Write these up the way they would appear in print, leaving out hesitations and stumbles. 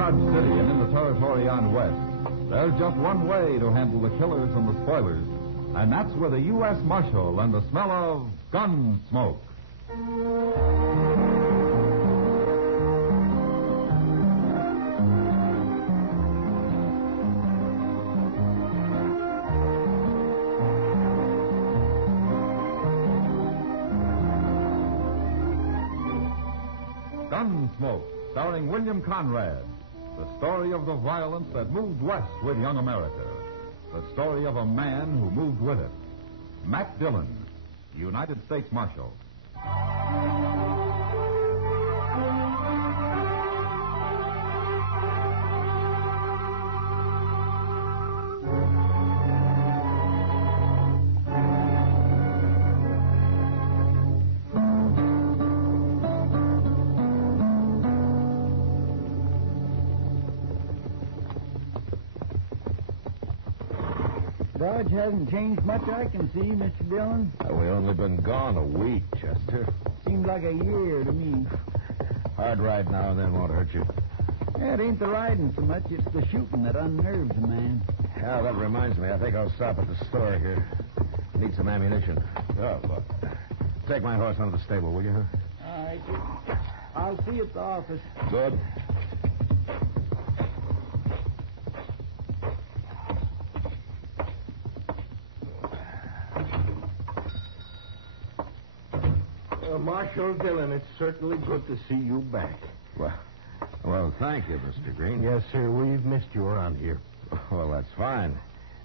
Dodge City and in the territory on West, there's just one way to handle the killers and the spoilers, and that's with a U.S. Marshal and the smell of gun smoke. Gunsmoke, starring William Conrad. The story of the violence that moved west with young America. The story of a man who moved with it. Matt Dillon, United States Marshal. Dodge hasn't changed much, I can see, Mr. Dillon. We only been gone a week, Chester. Seems like a year to me. Hard ride now and then won't hurt you. Yeah, it ain't the riding so much, it's the shooting that unnerves a man. Yeah, that reminds me. I think I'll stop at the store here. Need some ammunition. Oh, look. Take my horse out of the stable, will you? All right. I'll see you at the office. Good. Marshal Dillon, it's certainly good to see you back. Well, thank you, Mr. Green. Yes, sir. We've missed you around here. Well, that's fine.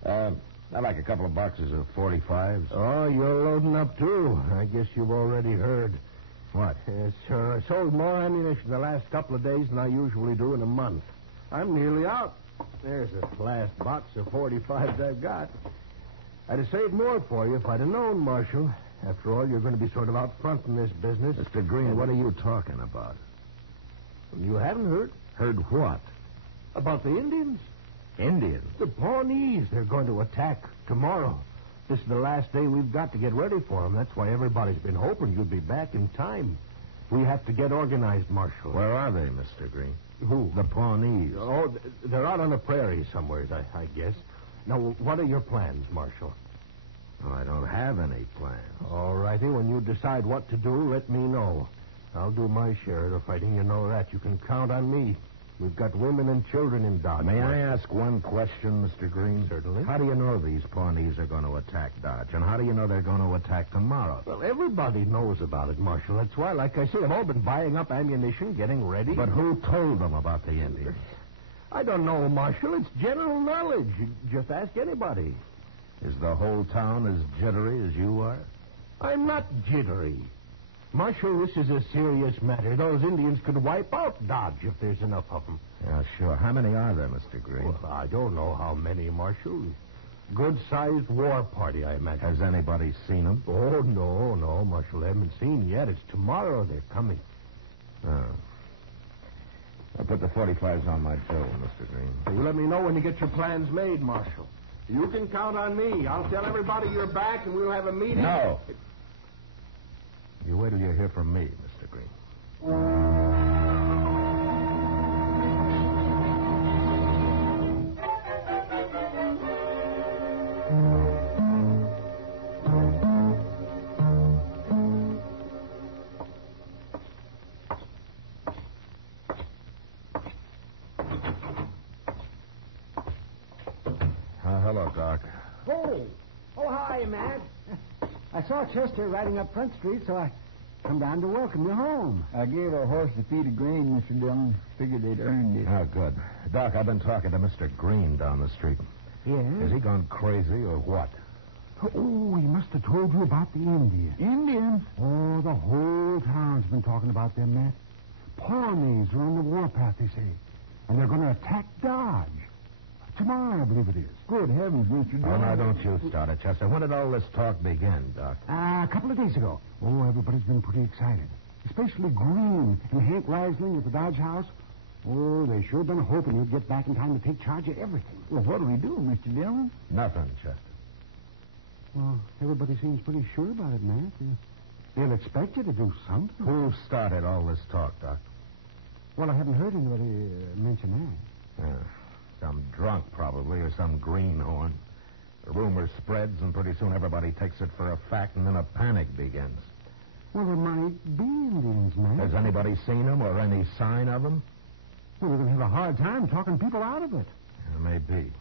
I'd like a couple of boxes of 45s. Oh, you're loading up, too. I guess you've already heard. What? Yes, sir. I sold more ammunition the last couple of days than I usually do in a month. I'm nearly out. There's the last box of 45s I've got. I'd have saved more for you if I'd have known, Marshal. After all, you're going to be sort of out front in this business. Mr. Green, what are you talking about? You haven't heard? Heard what? About the Indians. Indians? The Pawnees. They're going to attack tomorrow. This is the last day we've got to get ready for them. That's why everybody's been hoping you'd be back in time. We have to get organized, Marshal. Where are they, Mr. Green? Who? The Pawnees. Oh, they're out on the prairie somewhere, I guess. Now, what are your plans, Marshal? Oh, I don't have any plans. All righty. When you decide what to do, let me know. I'll do my share of the fighting. You know that. You can count on me. We've got women and children in Dodge. May I ask one question, Mr. Green? Certainly. How do you know these Pawnees are going to attack Dodge? And how do you know they're going to attack tomorrow? Well, everybody knows about it, Marshal. That's why, like I say, they've all been buying up ammunition, getting ready. But who told them about the Indians? I don't know, Marshal. It's general knowledge. You just ask anybody. Is the whole town as jittery as you are? I'm not jittery. Marshal, this is a serious matter. Those Indians could wipe out Dodge if there's enough of them. Yeah, sure. How many are there, Mr. Green? Well, I don't know how many, Marshal. Good-sized war party, I imagine. Has anybody seen them? Oh, no, Marshal. They haven't seen yet. It's tomorrow they're coming. Oh. I'll put the 45s on my bill, Mr. Green. You let me know when you get your plans made, Marshal. You can count on me. I'll tell everybody you're back, and we'll have a meeting. No. You wait till you hear from me, Mr. Green. Hello, Doc. Oh, hi, Matt. I saw Chester riding up Front Street, so I come down to welcome you home. I gave a horse a feed of grain, Mr. Dillon. Figured they'd earned it. Oh, good. Doc, I've been talking to Mr. Green down the street. Yes? Has he gone crazy or what? Oh, he must have told you about the Indians. Indians? Oh, the whole town's been talking about them, Matt. Pawnees are on the warpath, they say. And they're going to attack Dodge. Tomorrow, I believe it is. Good heavens, Mr. Dillon. Oh, now, don't you start it, Chester. When did all this talk begin, Doc? A couple of days ago. Oh, everybody's been pretty excited. Especially Green and Hank Risling at the Dodge house. Oh, they sure been hoping you'd get back in time to take charge of everything. Well, what do we do, Mr. Dillon? Nothing, Chester. Well, everybody seems pretty sure about it, Matt. They'll expect you to do something. Who started all this talk, Doc? Well, I haven't heard anybody mention that. Some drunk, probably, or some greenhorn. The rumor spreads, and pretty soon everybody takes it for a fact, and then a panic begins. Well, there might be Indians, Mac. Has anybody seen them or any sign of them? Well, we're going to have a hard time talking people out of it. Maybe.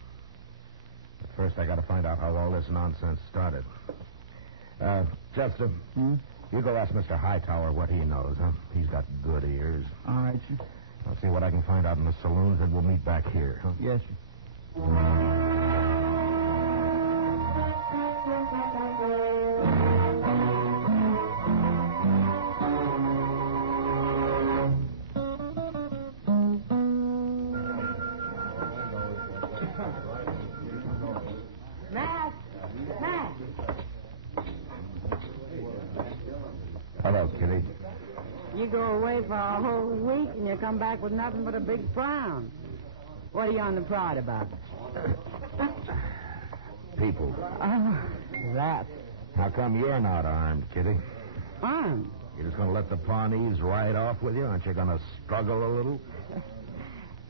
But first, I got to find out how all this nonsense started. Chester, you go ask Mr. Hightower what he knows, huh? He's got good ears. All right, sir. I'll see what I can find out in the saloons, and we'll meet back here, huh? Yes, sir. Hello, Kitty. You go away for a whole week and you come back with nothing but a big frown. What are you on the prod about? People. Oh, that. How come you're not armed, Kitty? Armed? You're just going to let the Pawnees ride off with you? Aren't you going to struggle a little?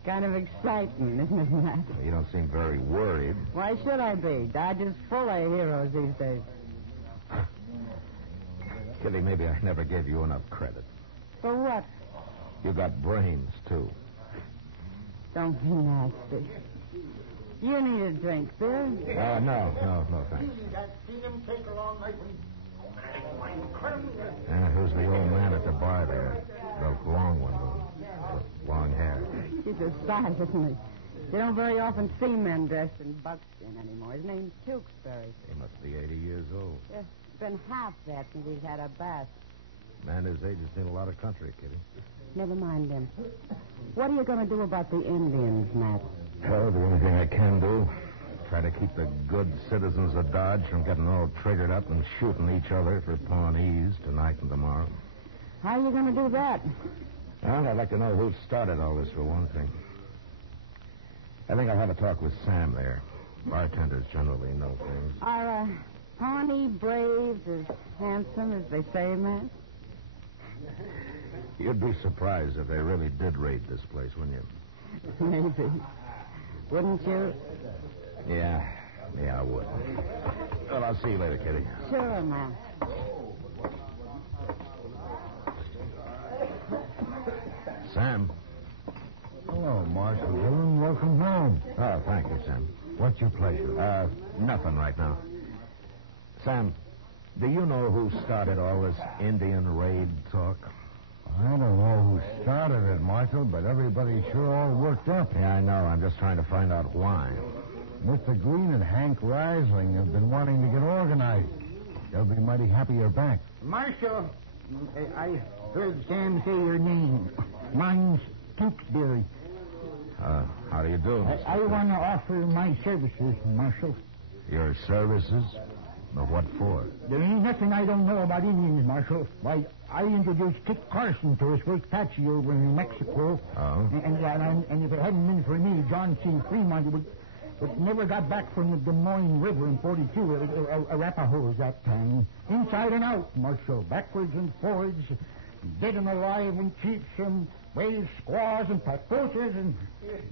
Kind of exciting, isn't it, Matt? You don't seem very worried. Why should I be? Dodge is full of heroes these days. Kitty, maybe I never gave you enough credit. For what? You got brains, too. Don't be nasty. You need a drink, Bill? No, thanks. Who's the old man at the bar there? The long one, with long hair. He's a sight, isn't he? You don't very often see men dressed in buckskin anymore. His name's Tewksbury. He must be 80 years old. Yeah, it's been half that since he's had a bath. Man his age has seen a lot of country, Kitty. Never mind him. What are you going to do about the Indians, Matt? Oh, the only thing I can do, try to keep the good citizens of Dodge from getting all triggered up and shooting each other for Pawnees tonight and tomorrow. How are you going to do that? Well, I'd like to know who started all this, for one thing. I think I'll have a talk with Sam there. Bartenders generally know things. Are Pawnee braves as handsome as they say, Matt? You'd be surprised if they really did raid this place, wouldn't you? Maybe. Wouldn't you? Yeah, I would. Well, I'll see you later, Kitty. Sure, Matt. Sam. Hello, Marshal Dillon. Welcome home. Oh, thank you, Sam. What's your pleasure? Nothing right now. Sam, do you know who started all this Indian raid talk? I don't know who started it, Marshal, but everybody's sure all worked up. Yeah, I know. I'm just trying to find out why. Mr. Green and Hank Rising have been wanting to get organized. They'll be mighty happy you're back. Marshal, I heard Sam say your name. Mine's Tewksbury. How do you do? I want to offer my services, Marshal. Your services? But what for? There ain't nothing I don't know about Indians, Marshal. Why, I introduced Kit Carson to his first Patsy over in New Mexico. Oh? And if it hadn't been for me, John C. Fremont would never got back from the Des Moines River in 42. Arapahoes that time. Inside and out, Marshal. Backwards and forwards. Dead and alive and chiefs and waves, squaws and papooses, and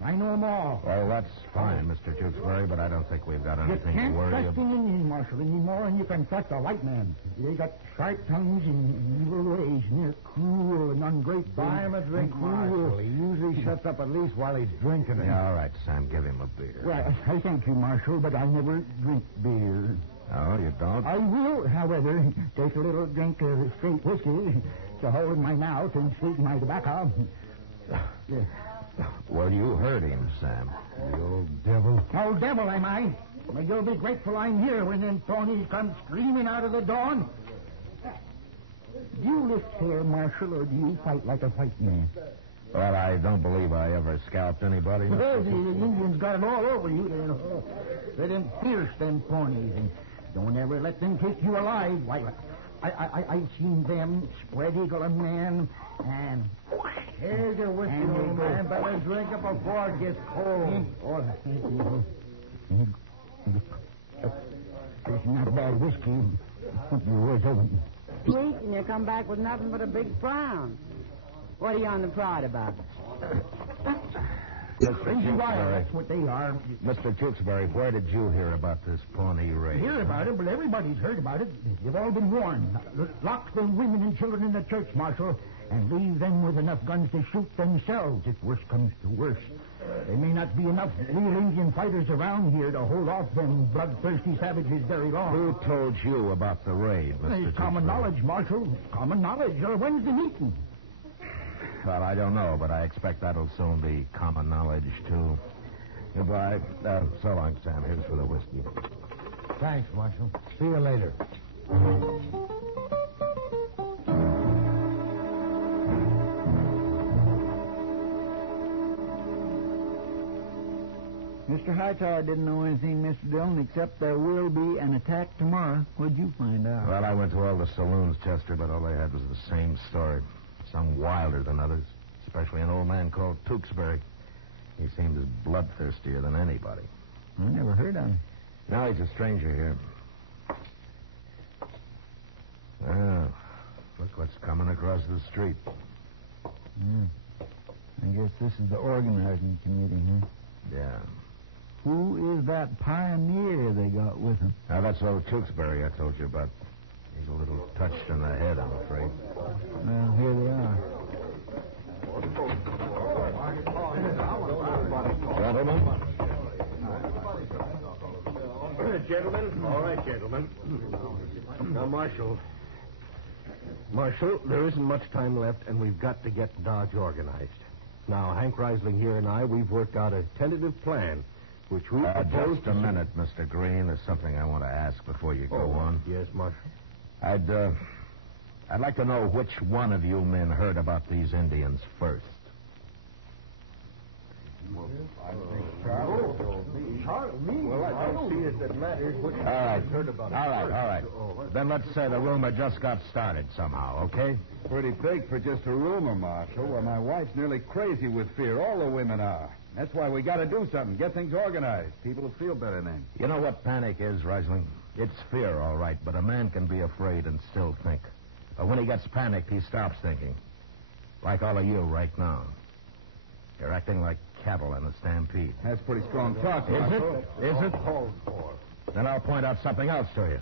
I know them all. Well, that's fine, Mr. Tewksbury, but I don't think we've got You anything to can't worry trust about. an Indian, Marshal, any more than you can trust a white man. They got sharp tongues and evil ways, and they're cruel and ungrateful. Buy him a drink, and cruel. Marshal. He usually shuts up at least while he's drinking it. Yeah, all right, Sam, give him a beer. Well, I thank you, Marshal, but I never drink beer. Oh, you don't? I will, however, take a little drink of straight whiskey to hold my mouth and sweeten my tobacco. Well, you heard him, Sam. The old devil. Oh, devil, am I? Well, you'll be grateful I'm here when them Pawnees come screaming out of the dawn. Do you lift here, Marshal, or do you fight like a white man? Well, I don't believe I ever scalped anybody. Well, the Indians got it all over you. Let them pierce them Pawnees, and don't ever let them take you alive. Why, I've seen them spread eagle a man, and Here's your whiskey, old man. Better drink it before it gets cold. It's not bad whiskey. Sweet, and you come back with nothing but a big frown. What are you on the prod about? Crazy wild, that's what they are. Mr. Tewksbury, where did you hear about this Pawnee raid? Hear about it, but everybody's heard about it. They've all been warned. Lock the women and children in the church, Marshal, and leave them with enough guns to shoot themselves if worse comes to worse. There may not be enough real Indian fighters around here to hold off them bloodthirsty savages very long. Who told you about the raid, Mr. It's common knowledge, Marshal. Common knowledge. When's the meeting? Well, I don't know, but I expect that'll soon be common knowledge, too. Goodbye. So long, Sam. Here's for the whiskey. Thanks, Marshal. See you later. Mr. Hightower didn't know anything, Mr. Dillon, except there will be an attack tomorrow. What'd you find out? Well, I went to all the saloons, Chester, but all they had was the same story. Some wilder than others, especially an old man called Tewksbury. He seemed as bloodthirstier than anybody. I never heard of him. Now he's a stranger here. Well, look what's coming across the street. I guess this is the organizing committee, huh? Yeah. Who is that pioneer they got with them? Now, that's old Tewksbury I told you about. He's a little touched in the head, I'm afraid. Well, here they are. Gentlemen? Gentlemen? All right, gentlemen. Now, Marshal, there isn't much time left, and we've got to get Dodge organized. Now, Hank Reisling here and I, we've worked out a tentative plan, which we propose just a minute, Mr. Green. There's something I want to ask before you go on. Yes, Marshal. I'd like to know which one of you men heard about these Indians first. Well, I don't see it that matters which All right. heard about it. All right. Then let's say the rumor just got started somehow, okay? Pretty big for just a rumor, Marshal. Well, my wife's nearly crazy with fear. All the women are. That's why we got to do something. Get things organized. People will feel better then. You know what panic is, Reisling? It's fear, all right, but a man can be afraid and still think. But when he gets panicked, he stops thinking. Like all of you right now. You're acting like cattle in a stampede. That's pretty strong talk, Is Marshal. it? Is it? Then I'll point out something else to you.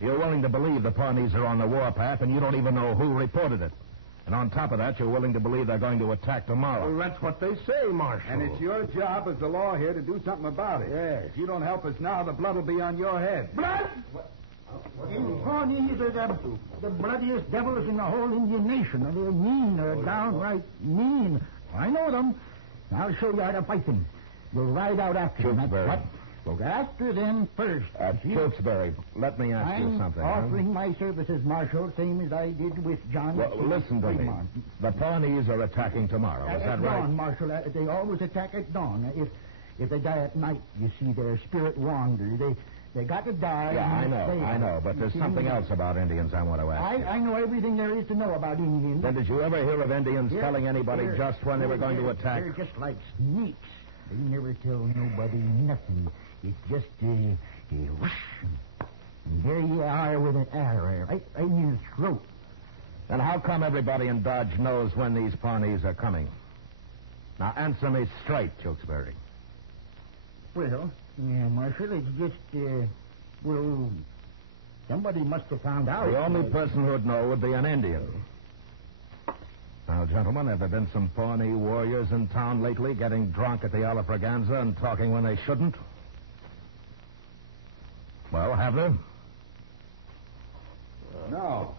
You're willing to believe the Pawnees are on the warpath, and you don't even know who reported it. And on top of that, you're willing to believe they're going to attack tomorrow. Well, that's what they say, Marshal. And it's your job as the law here to do something about it. Yes. If you don't help us now, the blood will be on your head. Blood? The Pawnees are the bloodiest devils in the whole Indian nation. And they're mean. They're downright mean. I know them. I'll show you how to fight them. We'll ride out after them. That's Tewksbury. what. Look after them first. Tewksbury, let me ask you I'm something. offering my services, Marshal, same as I did with John. Well, listen to me. Fremont. The Pawnees are attacking tomorrow. Is that At right? dawn, Marshal. They always attack at dawn. If they die at night, you see, their spirit wanders. They got to die. Yeah, I know. But there's something else about Indians I want to ask you. I know everything there is to know about Indians. Then did you ever hear of Indians telling anybody just when they were going to attack? They're just like snakes. They never tell nobody nothing. It's just whoosh. And there you are with an arrow right in your throat. And how come everybody in Dodge knows when these Pawnees are coming? Now answer me straight, Tewksbury. Well, yeah, Marshal, it's just, somebody must have found out. The only person who'd know would be an Indian. Now, gentlemen, have there been some Pawnee warriors in town lately getting drunk at the Alafraganza and talking when they shouldn't? Well, have there? No.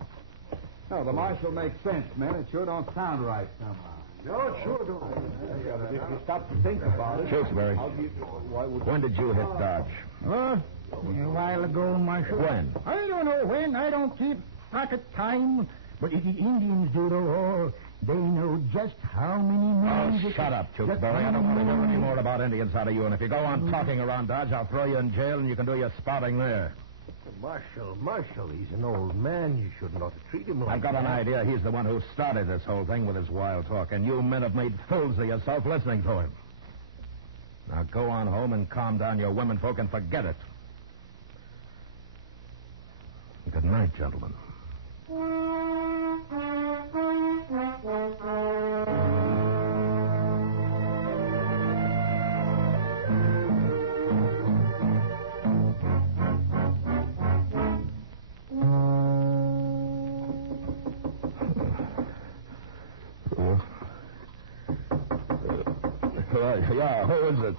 No, the marshal makes sense, man. It sure don't sound right somehow. No, it sure don't. If you stop to think about it... Tewksbury, when did you hit Dodge? Oh, a while ago, Marshal. When? I don't know when. I don't keep track of time. But if the Indians do, though, they know just how many moons... Oh, shut up, Tewksbury. I don't want to hear any more about Indians out of you. And if you go on talking around Dodge, I'll throw you in jail and you can do your spouting there. Marshal, he's an old man. You shouldn't ought to treat him like I've got that. an idea he's the one who started this whole thing with his wild talk, and you men have made fools of yourself listening to him. Now go on home and calm down your womenfolk and forget it. Good night, gentlemen. Yeah, who is it?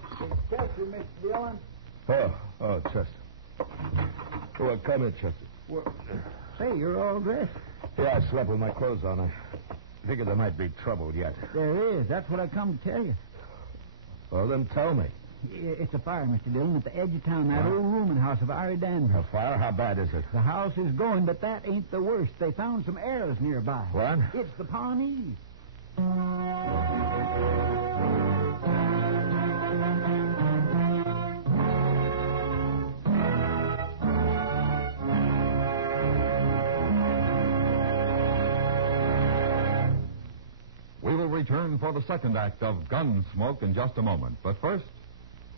Chester, Miss Dillon. Oh, Chester. Well, come in, Chester. Say, you're all dressed. Yeah, I slept with my clothes on. I figured there might be trouble yet. There is. That's what I come to tell you. Well, then tell me. It's a fire, Mr. Dillon, at the edge of town, that old rooming house of Ari Danvers. A fire? How bad is it? The house is going, but that ain't the worst. They found some arrows nearby. What? It's the Pawnees. We will return for the second act of Gunsmoke in just a moment. But first,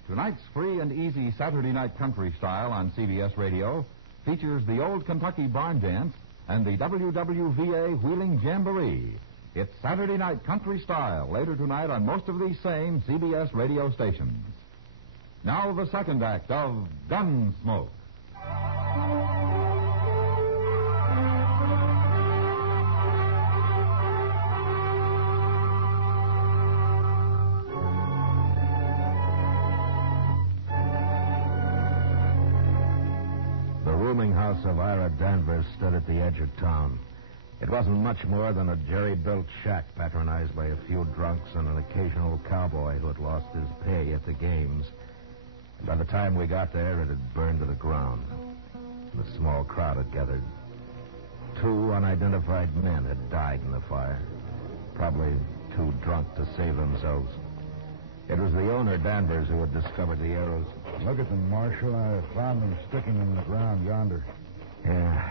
tonight's free and easy Saturday night country style on CBS Radio features the old Kentucky barn dance and the WWVA Wheeling Jamboree. It's Saturday night country style later tonight on most of these same CBS radio stations. Now the second act of Gunsmoke. House of Ira Danvers stood at the edge of town. It wasn't much more than a jerry-built shack patronized by a few drunks and an occasional cowboy who had lost his pay at the games. And by the time we got there, it had burned to the ground. And a small crowd had gathered. 2 unidentified men had died in the fire, probably too drunk to save themselves. It was the owner, Danvers, who had discovered the arrows. Look at them, Marshal. I found them sticking in the ground yonder. Yeah.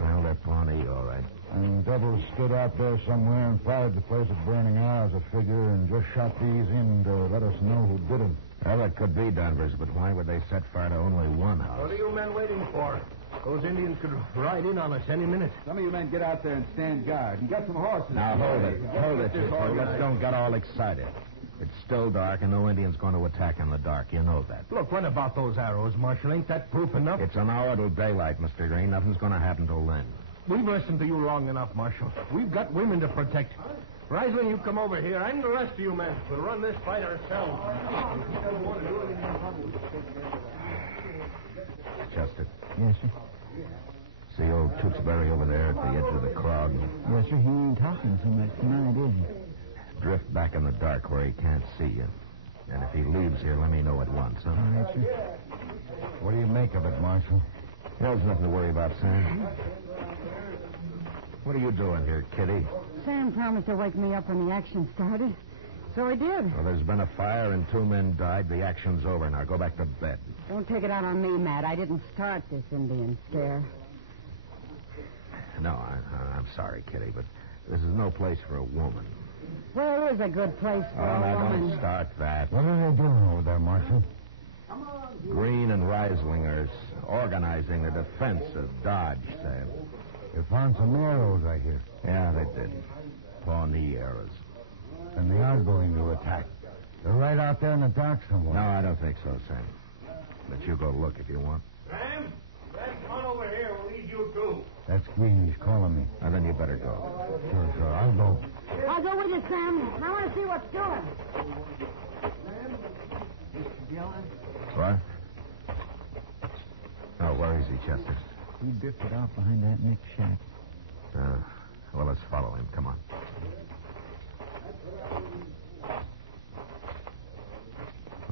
Well, they're Pawnee, all right. And devils stood out there somewhere and fired the place at burning hours, I figure, and just shot these in to let us know who did them. Well, it could be Danvers, but why would they set fire to only one house? What are you men waiting for? Those Indians could ride in on us any minute. Some of you men get out there and stand guard. And get some horses. Now, hold it. Hold it, sister. Let's don't get all excited. It's still dark, and no Indian's going to attack in the dark. You know that. Look, what about those arrows, Marshal? Ain't that proof enough? It's an hour till daylight, Mr. Green. Nothing's going to happen till then. We've listened to you long enough, Marshal. We've got women to protect. Risley, you come over here. And the rest of you men. We'll run this fight ourselves. Chester. Yes, sir. See old Tewksbury over there at the edge of the crowd? Yes, sir. He ain't talking so much tonight, is he? Drift back in the dark where he can't see you. And if he leaves here, let me know at once, huh? All right, sir. What do you make of it, Marshal? There's nothing to worry about, Sam. What are you doing here, Kitty? Sam promised to wake me up when the action started. So he did. Well, there's been a fire and 2 men died. The action's over now. Go back to bed. Don't take it out on me, Matt. I didn't start this Indian scare. No, I'm sorry, Kitty, but this is no place for a woman. Where is a good place for a woman? Don't start that. What are they doing over there, Marshal? Green and Reislingers organizing the defense of Dodge, Sam. You found some arrows, I hear. Yeah, they did. Pawnee arrows. And they are going to attack. They're right out there in the dark somewhere. No, I don't think so, Sam. But you go look if you want. Sam, come on over here. We'll lead you too. That's Green. He's calling me. And then you better go. Sure. I'll go. I'll go with you, Sam. I want to see what's doing. What? Oh, where is he, Chester? He drifted off behind that next shack. Well, let's follow him. Come on.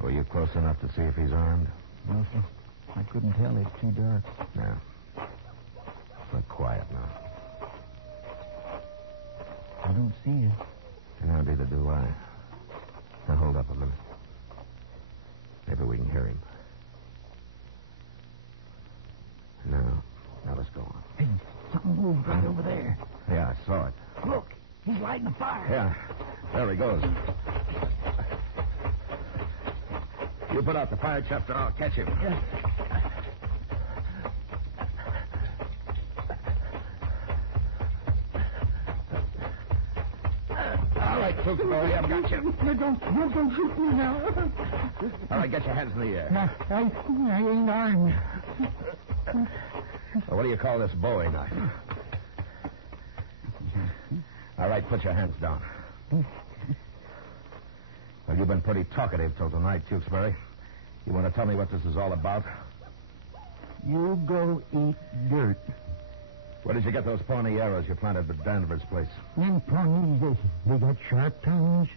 Were you close enough to see if he's armed? No, sir. I couldn't tell. It's too dark. Yeah. Look quiet now. I don't see it. No, neither do I. Now, hold up a minute. Maybe we can hear him. Now let's go on. Hey, something moved right over there. Yeah, I saw it. Look, he's lighting a fire. Yeah, there he goes. You put out the fire, Chester. I'll catch him. Yeah. All right, Tewksbury, I've got you. No, don't shoot me now. All right, get your hands in the air. I ain't armed. Well, what do you call this Bowie knife? All right, put your hands down. Well, you've been pretty talkative till tonight, Tewksbury. You want to tell me what this is all about? You go eat dirt. Where did you get those Pawnee arrows you planted at Danvers' place? Them Pawnees, they got sharp tongues,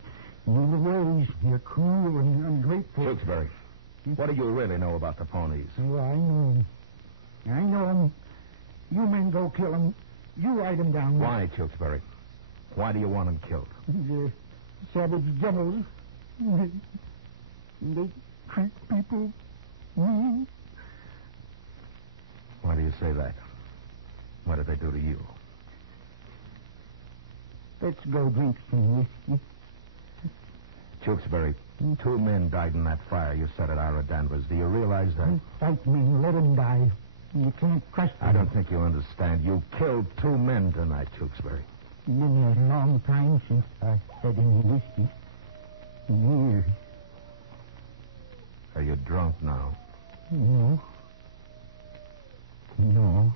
evil ways. They're cruel and ungrateful. Tewksbury, what do you really know about the Pawnees? Oh, I know 'em. I know 'em. You men go kill 'em. You write 'em down. Why, Tewksbury? Why do you want them killed? They're savage devils. They treat people mean. Why do you say that? What did they do to you? Let's go drink some whiskey. Tewksbury, 2 men died in that fire you set at Ira Danvers. Do you realize that? Fight men, let 'em die. You can't trust them. I don't think you understand. You killed 2 men tonight, Tewksbury. Been a long time since I had any whiskey. Years. Are you drunk now? No. No.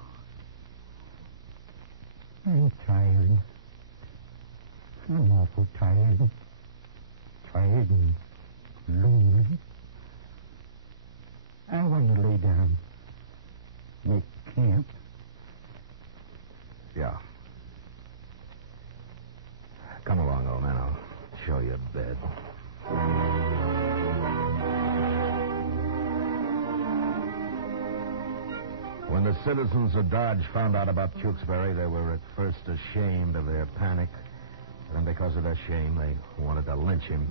I'm tired. I'm awful tired. Tired and lonely. I want to lay down. Make camp. Yeah. Come along, old man. I'll show you a bed. When the citizens of Dodge found out about Tewksbury, they were at first ashamed of their panic. And because of their shame, they wanted to lynch him.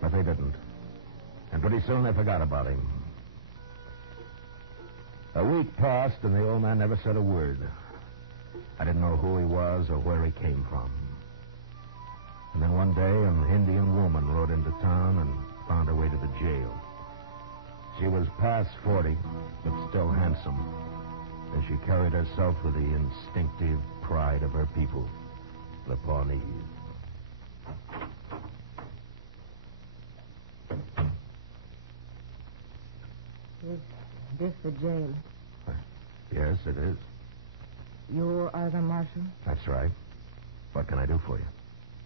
But they didn't. And pretty soon they forgot about him. A week passed, and the old man never said a word. I didn't know who he was or where he came from. And then one day, an Indian woman rode into town and found her way to the jail. She was past 40, but still handsome. And she carried herself with the instinctive pride of her people, the Pawnees. Is this the jail? Yes, it is. You are the marshal? That's right. What can I do for you?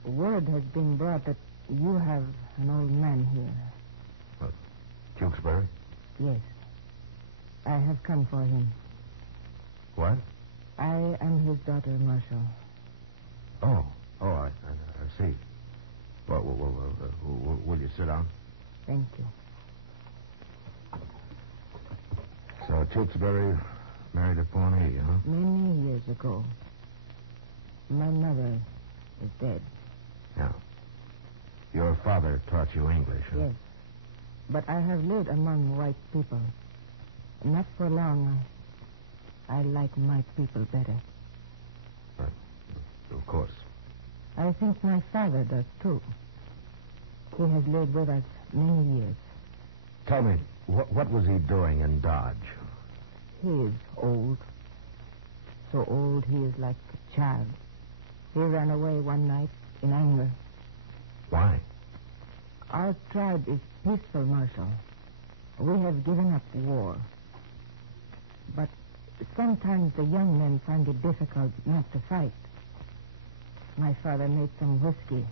Word has been brought that you have an old man here. What, Tewksbury? Yes. I have come for him. What? I am his daughter, Marshal. Oh, I see. Well, will you sit down? Thank you. So Tewksbury married a Pawnee, huh? Many years ago. My mother is dead. Yeah. Your father taught you English, huh? Yes. But I have lived among white people. Not for long. I like my people better. Of course. I think my father does, too. He has lived with us many years. Tell me, what was he doing in Dodge? He is old. So old he is like a child. He ran away one night in anger. Why? Our tribe is peaceful, Marshal. We have given up war. But sometimes the young men find it difficult not to fight. My father made some whiskey.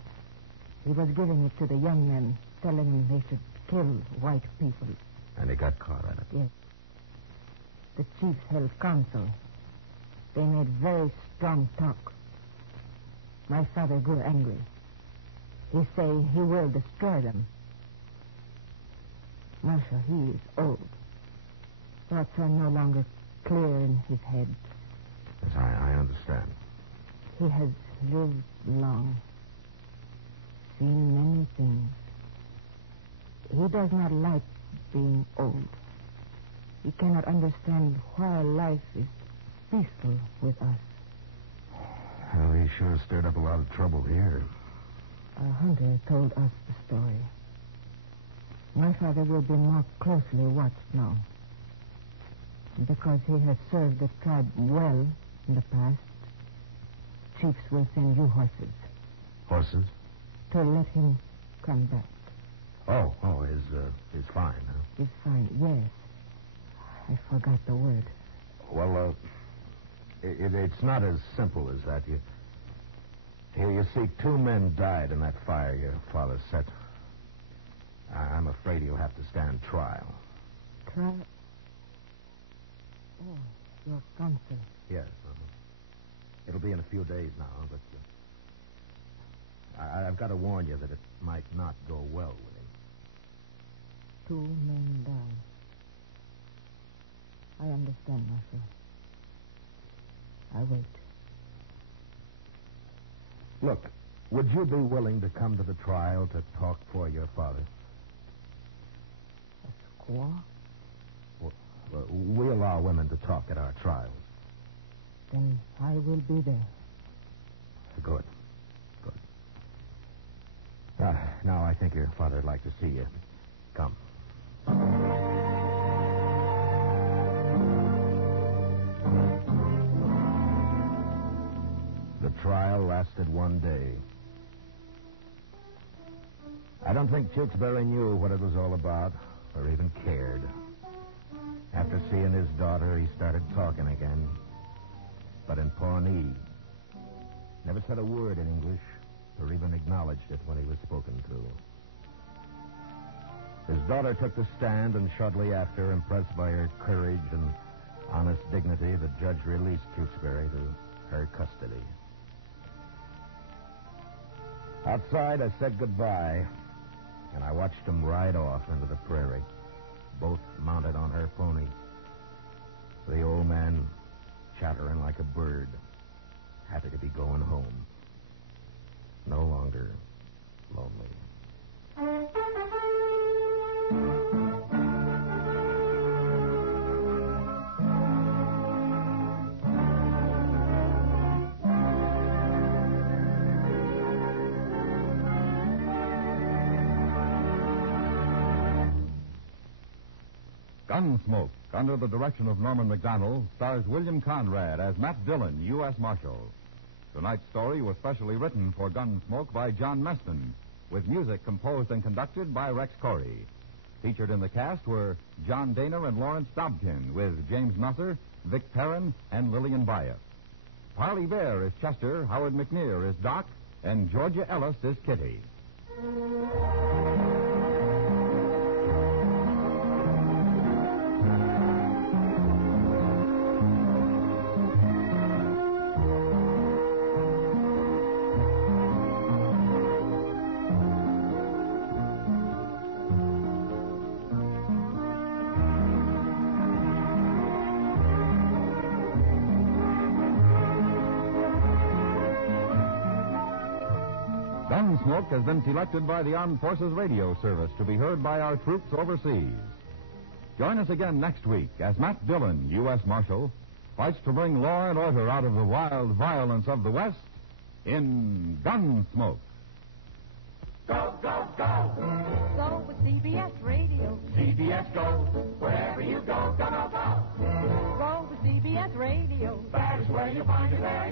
He was giving it to the young men, telling them they should kill white people. And he got caught at it. Yes. The chiefs held council. They made very strong talk. My father grew angry. He say he will destroy them. Marshal, he is old. Thoughts are no longer clear in his head. Yes, I understand. He has lived long, seen many things. He does not like being old. He cannot understand why life is peaceful with us. Well, he sure stirred up a lot of trouble here. A hunter told us the story. My father will be more closely watched now. Because he has served the tribe well in the past, chiefs will send you horses. Horses? To let him come back. Oh, is fine, huh? He's fine, yes. I forgot the word. Well, it's not as simple as that. You see, 2 men died in that fire your father set. I'm afraid you'll have to stand trial. Trial? Oh, your counsel. Yes. It'll be in a few days now, but I've got to warn you that it might not go well with him. 2 men die. I understand, Marshal. I wait. Look, would you be willing to come to the trial to talk for your father? A squaw? We allow women to talk at our trials. Then I will be there. Good. Now I think your father'd like to see you. Come. The trial lasted 1 day. I don't think Tewksbury knew what it was all about, or even cared. After seeing his daughter, he started talking again. But in Pawnee, never said a word in English, or even acknowledged it when he was spoken to. His daughter took the stand, and shortly after, impressed by her courage and honest dignity, the judge released Tewksbury to her custody. Outside, I said goodbye, and I watched him ride off into the prairie, both mounted on her pony. The old man chattering like a bird, happy to be going home. No longer lonely. Gunsmoke, under the direction of Norman McDonald, stars William Conrad as Matt Dillon, U.S. Marshal. Tonight's story was specially written for Gunsmoke by John Meston, with music composed and conducted by Rex Corey. Featured in the cast were John Daner and Lawrence Dobkin, with James Nusser, Vic Perrin, and Lillian Byatt. Parley Bear is Chester, Howard McNear is Doc, and Georgia Ellis is Kitty. Gunsmoke has been selected by the Armed Forces Radio Service to be heard by our troops overseas. Join us again next week as Matt Dillon, U.S. Marshal, fights to bring law and order out of the wild violence of the West in Gunsmoke. Go, go, go! Go with CBS Radio. CBS Go. Wherever you go, go, go, go! Go with CBS Radio. That is where you find it at.